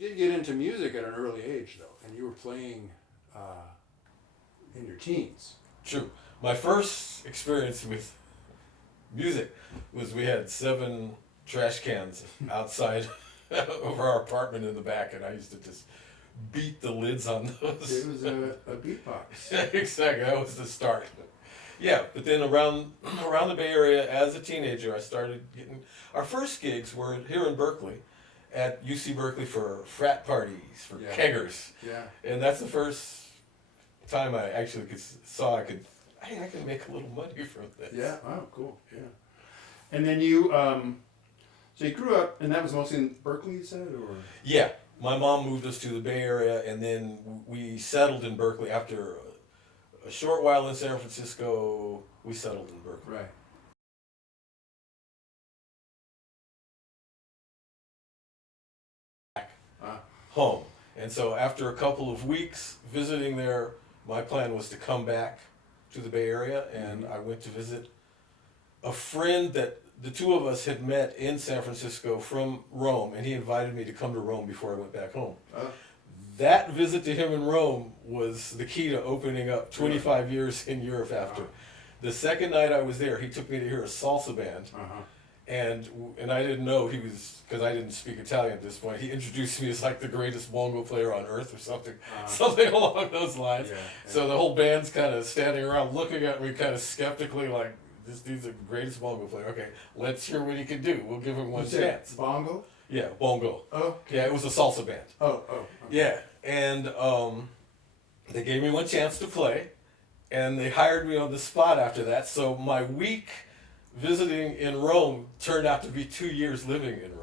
You did get into music at an early age, though, and you were playing in your teens. True. My first experience with music was we had 7 trash cans outside of our apartment in the back, and I used to just beat the lids on those. It was a beatbox. Exactly, that was the start. Yeah, but then around the Bay Area as a teenager, I started getting our first gigs were here in Berkeley, at UC Berkeley for frat parties, for Yeah. keggers, Yeah. and that's the first time I actually saw I could make a little money from this. Yeah. Oh, cool. Yeah. And then you, so you grew up, and that was mostly in Berkeley, you said, or? Yeah, my mom moved us to the Bay Area, and then we settled in Berkeley after a short while in San Francisco. We settled in Berkeley. Right. Home. And so after a couple of weeks visiting there, my plan was to come back to the Bay Area, and I went to visit a friend that the two of us had met in San Francisco from Rome, and he invited me to come to Rome before I went back home. That visit to him in Rome was the key to opening up 25 years in Europe after. The second night I was there, he took me to hear a salsa band. And I didn't know he was, because I didn't speak Italian at this point. He introduced me as like the greatest bongo player on earth or something, something along those lines. Yeah, yeah. So the whole band's kind of standing around looking at me kind of skeptically, like, this dude's the greatest bongo player. Okay, let's hear what he can do. We'll give him one chance. Bongo? Yeah, bongo. Oh. Yeah, it was a salsa band. Oh. Okay. Yeah, and they gave me one chance to play, and they hired me on the spot after that. So my week visiting in Rome turned out to be 2 years living in Rome.